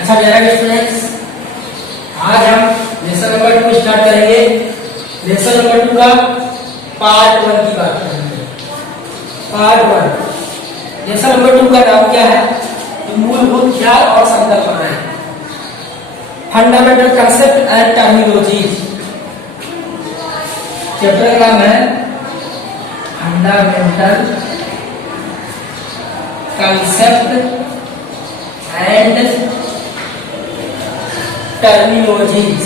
अच्छा प्यारे स्टूडेंट्स, आज हम लेसन नंबर 2 स्टार्ट करेंगे। लेसन नंबर 2 का पार्ट 1 की बात करेंगे। पार्ट 1 लेसन नंबर 2 का नाम क्या है? तो मूलभूत ख्याल और संकल्पनाएं, fundamental concept and terminologies. Chapter का नाम है fundamental concept and terminologies.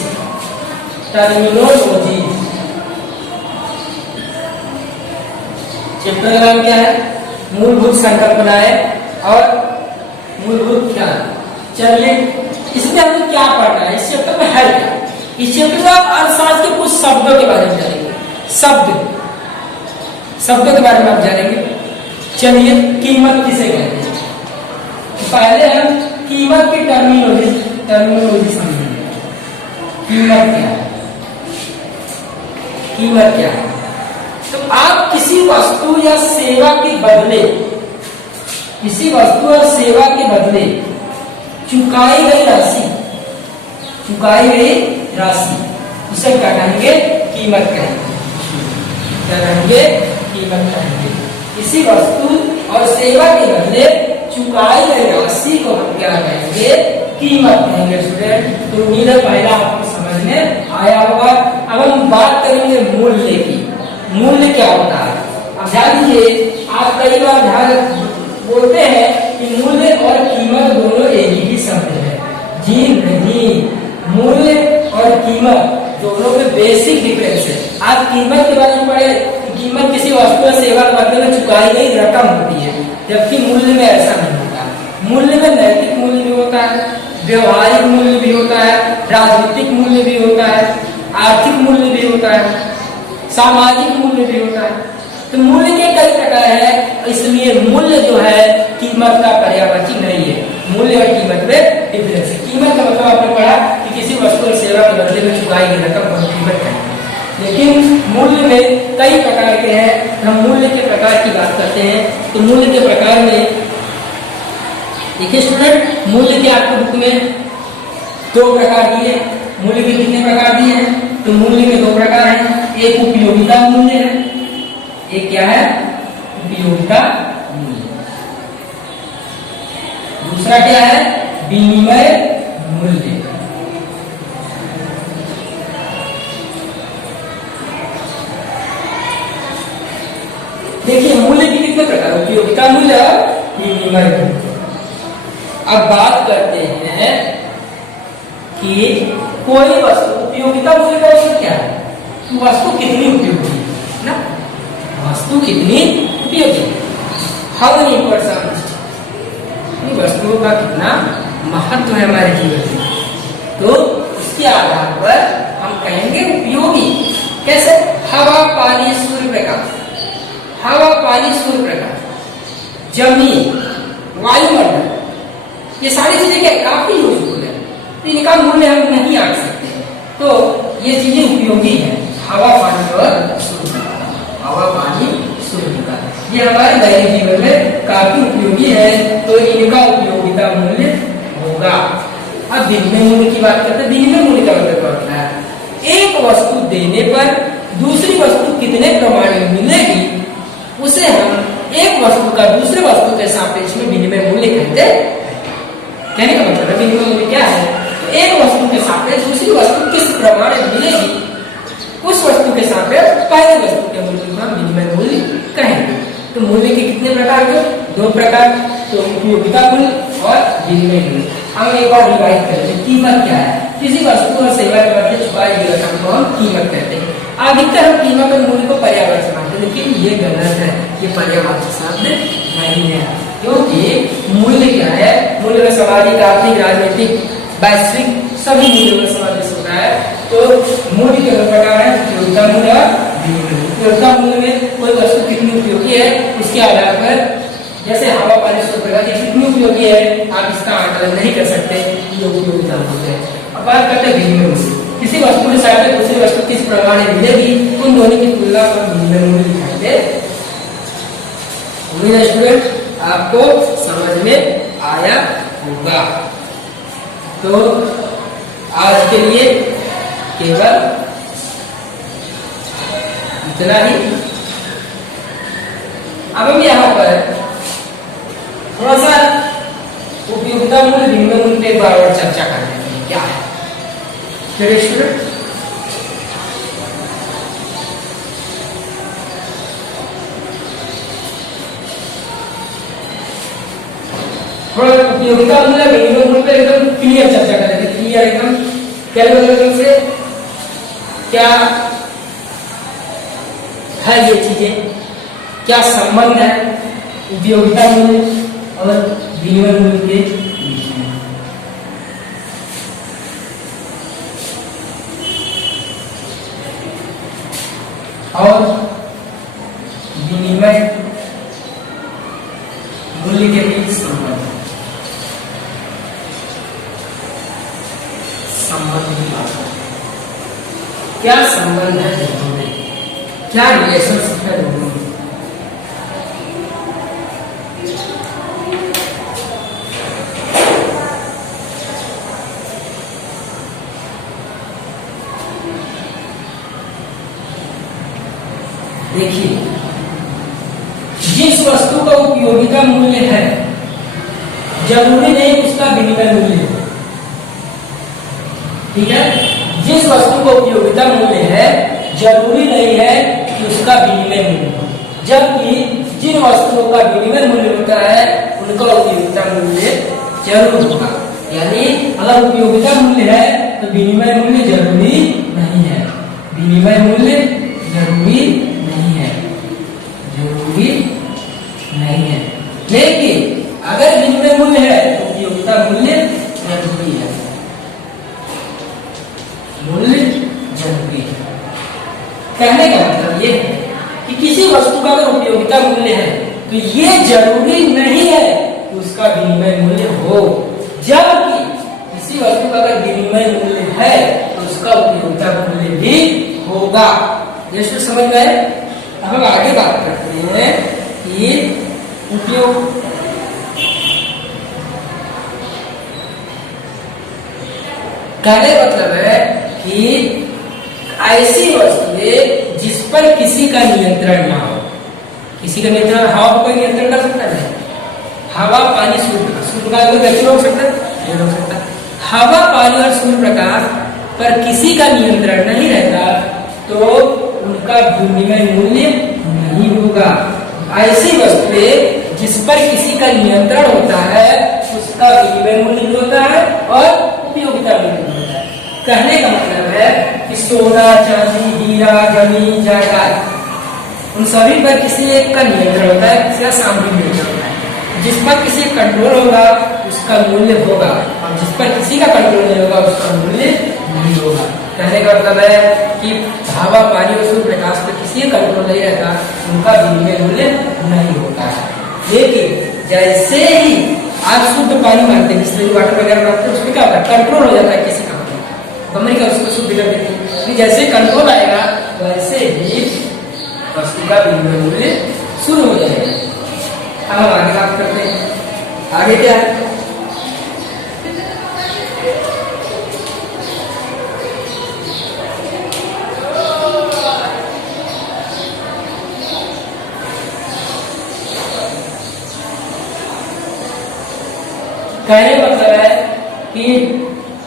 Chapter का नाम क्या है? मूलभूत संकल्पनाएं और मूलभूत ख्याल। चलिए, इसमें हमें क्या पढ़ना है? इस चैप्टर में है क्या? इस चैप्टर में आप अर्थशास्त्र के कुछ शब्दों के बारे में जानेंगे। शब्दों के बारे में आप जानेंगे। चलिए, कीमत किसे कहते हैं? पहले हम कीमत की टर्मिनोलॉजी समझेंगे। कीमत क्या है? कीमत क्या है? तो आप किसी वस्तु या सेवा के बदले, चुकाई गई राशि उसे क्या कहेंगे? कीमत कहेंगे। किसी वस्तु और सेवा के बदले चुकाई गई राशि को हम क्या कहेंगे? कीमत कहेंगे। स्टूडेंट, तो उम्मीद है पहला आपको समझ में आया होगा। अब हम बात करेंगे मूल्य की। मूल्य क्या होता है? अब ध्यान दीजिए, आप कई बार बोलते हैं कि मूल्य और कीमत दोनों एक ही शब्द है। जी नहीं, मूल्य और कीमत दोनों में बेसिक डिफरेंस है। आप कीमत के बारे में पढ़े, कीमत किसी वस्तु या सेवा के बदले में चुकाई गई रकम होती है, जबकि मूल्य में ऐसा नहीं होता। मूल्य में नैतिक मूल्य भी होता है, व्यवहारिक मूल्य भी होता है, राजनीतिक मूल्य भी होता है, आर्थिक मूल्य भी होता है, सामाजिक मूल्य भी होता है। तो मूल्य के कई प्रकार है, इसलिए मूल्य जो है कीमत का पर्यायवाची नहीं है। मूल्य और कीमत में डिफरेंस है। कीमत का मतलब आपने पढ़ा कि किसी वस्तु और सेवा के बदले में चुकाई गई रकम को कीमत कहेंगे, लेकिन मूल्य में कई प्रकार के हैं। हम मूल्य के प्रकार की बात करते हैं। तो मूल्य के प्रकार में देखिए स्टूडेंट, मूल्य के आपको बुक में 2 प्रकार दिए। मूल्य के कितने प्रकार दिए हैं? तो मूल्य के 2 प्रकार हैं। एक उपयोगिता मूल्य है, एक क्या है? उपयोगिता मूल्य। दूसरा क्या है? विनिमय मूल्य। देखिए, मूल्य के कितने प्रकार? उपयोगिता मूल्य और विनिमय मूल्य। अब बात करते हैं कि कोई वस्तु, उपयोगिता मूल्य का मतलब क्या है? वस्तु कितनी उपयोगी है ना? वस्तु कितनी उपयोगी, हाउ मेनी इम्पोर्टेंट, वस्तुओं का कितना महत्व है हमारे जीवन में, तो उसके आधार पर हम कहेंगे उपयोगी। कैसे? हवा, पानी, सूर्य प्रकाश। हवा, पानी, सूर्य प्रकाश, जमीन, वायुमंडल, ये सारी चीजें क्या काफी यूजफुल है, इनका मूल्य हम नहीं आंक सकते। तो ये चीजें उपयोगी है। हवा, पानी और सूर्य, हवा, पानी, सूर्य का ये हमारे दैनिक जीवन में काफी उपयोगी है, तो इनका उपयोगिता मूल्य होगा। अब विनिमय मूल्य की बात करते हैं। विनिमय मूल्य का मतलब क्या होता है? एक वस्तु देने पर दूसरी वस्तु कितने प्रमाण में मिलेगी, उसे हम एक वस्तु का दूसरे वस्तु के सापेक्ष में विनिमय मूल्य कहते हैं। कहने का मतलब है विनिमय मूल्य क्या है? तो एक वस्तु के सापेक्ष दूसरी वस्तु किस प्रमाण में मिलेगी, उस वस्तु के सापेक्ष पहले वस्तु के मूल्य को हम विनिमय मूल्य कहेंगे। तो मूल्य के कितने प्रकार के? 2 प्रकार, तो उपयोगिता मूल्य और विनिमय मूल्य। हम एक बार रिवाइज करते हैं। कीमत क्या है? किसी वस्तु और सेवा के बदले चुकाई गई रकम को हम कीमत कहते हैं। अधिकतर हम कीमत और मूल्य को पर्यायवाची मानते हैं, लेकिन ये गलत है। ये पर्यायवाची शब्द नहीं है, क्योंकि मूल्य क्या है? मूल्य में सामाजिक, आर्थिक, राजनीतिक, वैश्विक सभी मूल्यों का समावेश होता है। तो मूल्य के 2 प्रकार है, उपयोगिता मूल्य और विनिमय मूल्य। उपयोगिता मूल्य में कोई वस्तु कितनी उपयोगी है उसके आधार पर, जैसे हवा, पानी, सूर्य प्रकाश, ये कितनी उपयोगी है आप इसका आकलन नहीं कर सकते, ये उपयोगिता मूल्य है। अब बात करते हैं विनिमय मूल्य। किसी वस्तु के साथ दूसरी वस्तु किस प्रकार में मिलेगी, उन दोनों की तुलना पर विनिमय मूल्य दिखाई दे। स्टूडेंट, आपको समझ में आया होगा। तो आज के लिए केवल इतना ही। अब हम यहाँ पर थोड़ा सा उपयोगिता मूल्य विनिमय मूल्य पे बार बार चर्चा कर रहे हैं क्या है। चलिए स्टूडेंट, थोड़ा उपयोगिता मूल्य विनिमय मूल्य पे एकदम क्लियर चर्चा करेंगे, क्लियर एकदम कैलकुलेशन से क्या है ये चीजें, क्या संबंध है उपयोगिता मूल्य और विनिमय मूल्य के बीच में। और विनिमय मूल्य के बीच संबंध की बात है। क्या संबंध है दोनों में, क्या रिलेशनशिप है दोनों में। देखिए, जिस वस्तु का उपयोगिता मूल्य है जरूरी नहीं उसका विनिमय मूल्य है। ठीक है, जिस वस्तु का उपयोगिता मूल्य है जरूरी नहीं है कि उसका विनिमय मूल्य हो, जबकि जिन वस्तुओं का विनिमय मूल्य होता है उनका उपयोगिता मूल्य जरूर होगा। यानी अगर उपयोगिता मूल्य है तो विनिमय मूल्य जरूरी नहीं है, विनिमय मूल्य जरूरी नहीं है, जरूरी नहीं है। लेकिन अगर विनिमय मूल्य है तो उपयोगिता मूल्य जरूरी है, मूल्य जरूरी है। कहने का मतलब ये है कि किसी वस्तु का अगर उपयोगिता मूल्य है तो ये जरूरी नहीं है कि उसका विनिमय मूल्य हो, जबकि किसी वस्तु का अगर विनिमय मूल्य है तो उसका उपयोगिता मूल्य भी होगा। जैसे समझ गए। अब हम आगे बात करते हैं कि उपयोग कहने का मतलब है कि ऐसी वस्तुएं जिस पर किसी का नियंत्रण ना हो। किसी का नियंत्रण, हवा पर कोई नियंत्रण कर सकता है? हवा, पानी, सूर्य प्रकाश कोई व्यक्ति रोक सकता है? नहीं रोक सकता। हवा, पानी और सूर्य प्रकाश पर किसी का नियंत्रण नहीं रहता तो उनका विनिमय मूल्य नहीं होगा। ऐसी वस्तुएं जिस पर किसी का नियंत्रण होता है उसका विनिमय मूल्य होता है और उपयोगिता मूल्य होता है। कहने का मतलब है कि सोना, चांदी, हीरा, जमीन, जायदाद उन सभी पर किसी एक का नियंत्रण होता है, किसी का सामूहिक नियंत्रण होता है। जिस पर किसी कंट्रोल होगा उसका मूल्य होगा और जिस पर किसी का कंट्रोल नहीं होगा उसका मूल्य नहीं होगा। कहने का मतलब है कि हवा, पानी और सूर्य प्रकाश पर किसी का कंट्रोल नहीं रहता, उनका विनिमय मूल्य नहीं होता है। लेकिन जैसे ही आप शुद्ध पानी मानते हैं, जिसमें वाटर वगैरह मानते हैं, उसमें क्या होता है? कंट्रोल हो जाता है किसी का, कंपनी का उसको शुद्ध कर देती है। जैसे कंट्रोल आएगा वैसे ही वस्तु का विनिमय मूल्य शुरू हो जाएगा। अब हम आगे बात करते हैं। आगे क्या है? कहने का मतलब है कि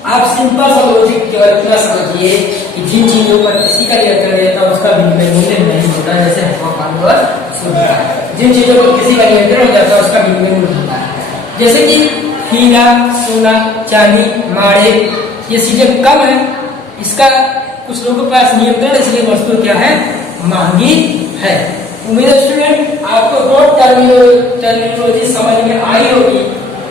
आप सिंपल सा लॉजिक केवल इतना समझिए कि जिन चीजों पर किसी का नियंत्रण रहता है उसका विनिमय मूल्य नहीं होता, जैसे हवा, पानी और सूर्य। जिन चीजों पर किसी का नियंत्रण हो जाता है उसका विनिमय मूल्य होता है। जैसे कि हीरा, सोना, चांदी, माड़े, ये चीजें कम है, इसका कुछ लोगों के पास नियंत्रण, इसलिए वस्तु क्या है? महंगी है। उम्मीद है स्टूडेंट आपको दो टर्मिनोलॉजी समझ में आई होगी,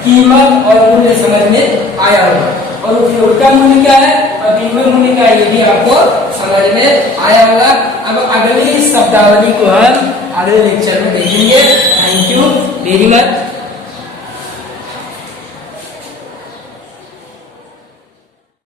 कीमत और मूल्य समझ में आया होगा, और उपयोगिता मूल्य क्या है और विनिमय मूल्य क्या है ये भी आपको समझ में आया होगा। अब अगली शब्दावली को हम अगले लेक्चर में देखेंगे। Thank you very much.